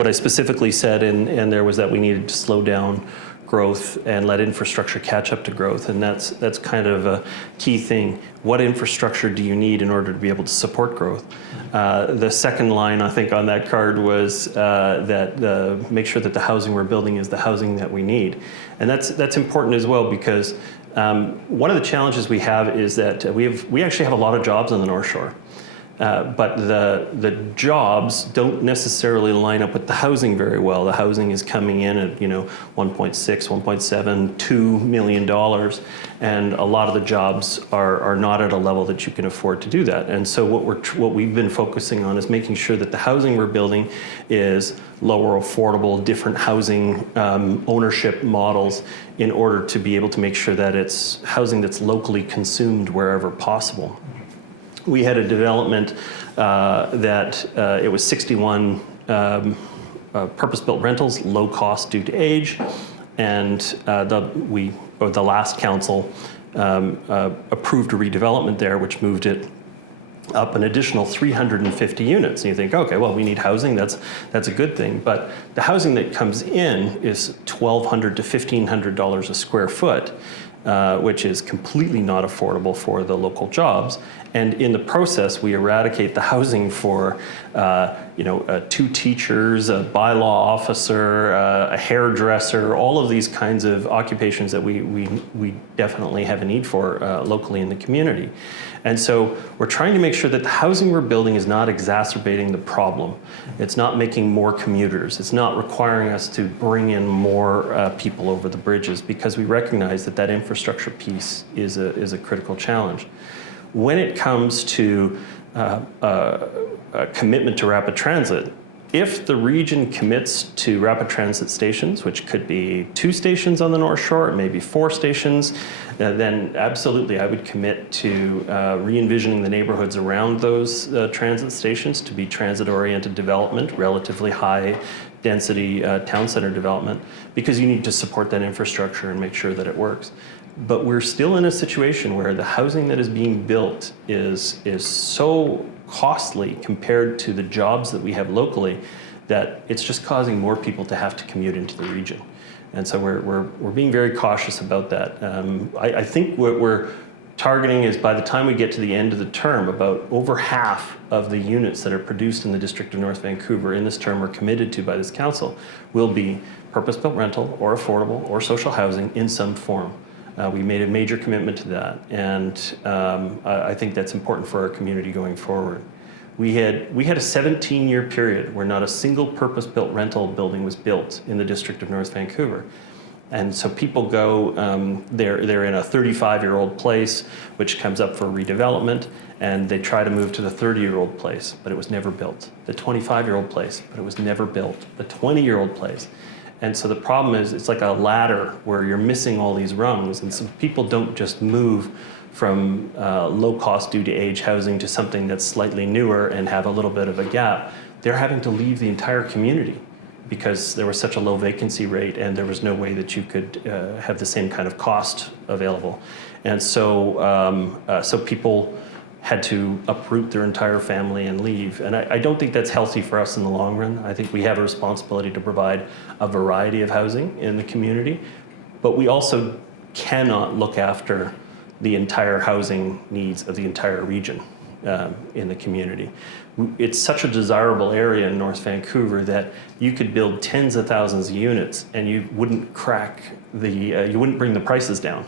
What I specifically said in there was that we needed to slow down growth and let infrastructure catch up to growth, and that's kind of a key thing. What infrastructure do you need in order to be able to support growth? The second line, I think, on that card was that make sure that the housing we're building is the housing that we need, and that's important as well, because one of the challenges we have is that we actually have a lot of jobs on the North Shore. But the jobs don't necessarily line up with the housing very well. The housing is coming in at $1.6, $1.7, $2 million, and a lot of the jobs are not at a level that you can afford to do that. And so what we've been focusing on is making sure that the housing we're building is lower, affordable, different housing ownership models, in order to be able to make sure that it's housing that's locally consumed wherever possible. We had a development that it was 61 purpose-built rentals, low cost due to age, and the last council approved a redevelopment there, which moved it up an additional 350 units. And you think, okay, well, we need housing, that's a good thing. But the housing that comes in is $1,200 to $1,500 a square foot, which is completely not affordable for the local jobs. And in the process, we eradicate the housing for 2 teachers, a bylaw officer, a hairdresser, all of these kinds of occupations that we definitely have a need for locally in the community. And so we're trying to make sure that the housing we're building is not exacerbating the problem. It's not making more commuters. It's not requiring us to bring in more people over the bridges, because we recognize that infrastructure piece is a critical challenge. When it comes to a commitment to rapid transit, if the region commits to rapid transit stations, which could be 2 stations on the North Shore, maybe 4 stations, then absolutely I would commit to re-envisioning the neighborhoods around those transit stations to be transit-oriented development, relatively high density town center development, because you need to support that infrastructure and make sure that it works. But we're still in a situation where the housing that is being built is so costly compared to the jobs that we have locally, that it's just causing more people to have to commute into the region. And so we're being very cautious about that. I think what we're targeting is, by the time we get to the end of the term, about over half of the units that are produced in the District of North Vancouver in this term, are committed to by this council, will be purpose-built rental or affordable or social housing in some form. We made a major commitment to that, and I think that's important for our community going forward. We had a 17-year period where not a single purpose-built rental building was built in the District of North Vancouver. And so people go, they're in a 35-year-old place, which comes up for redevelopment, and they try to move to the 30-year-old place, but it was never built. The 25-year-old place, but it was never built. The 20-year-old place. And so the problem is, it's like a ladder where you're missing all these rungs, and so people don't just move from low cost due to age housing to something that's slightly newer and have a little bit of a gap. They're having to leave the entire community because there was such a low vacancy rate, and there was no way that you could have the same kind of cost available. And so, so people had to uproot their entire family and leave. And I don't think that's healthy for us in the long run. I think we have a responsibility to provide a variety of housing in the community, but we also cannot look after the entire housing needs of the entire region in the community. It's such a desirable area in North Vancouver that you could build tens of thousands of units and you wouldn't you wouldn't bring the prices down.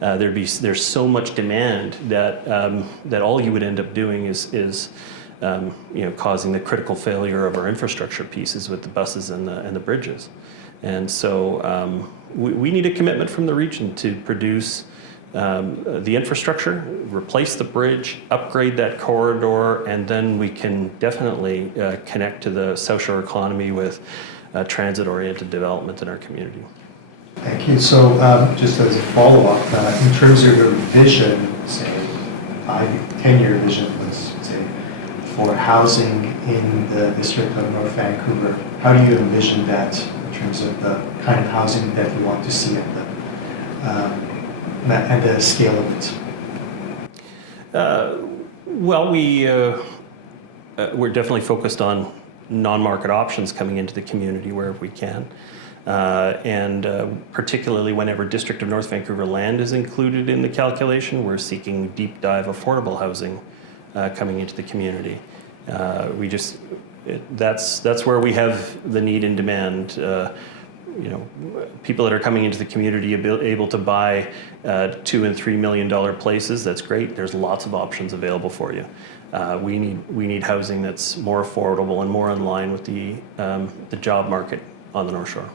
There's so much demand that all you would end up doing is causing the critical failure of our infrastructure pieces with the buses and the bridges. And so we need a commitment from the region to produce the infrastructure, replace the bridge, upgrade that corridor, and then we can definitely connect to the South Shore economy with transit-oriented development in our community. Thank you. So just as a follow-up, in terms of your vision, say 5-10-year vision, let's say, for housing in the District of North Vancouver, how do you envision that in terms of the kind of housing that you want to see and the scale of it? Well, we're definitely focused on non-market options coming into the community wherever we can. Particularly whenever District of North Vancouver land is included in the calculation, we're seeking deep dive affordable housing coming into the community. That's where we have the need and demand. People that are coming into the community able to buy $2 and $3 million places. That's great. There's lots of options available for you. We need housing that's more affordable and more in line with the job market on the North Shore.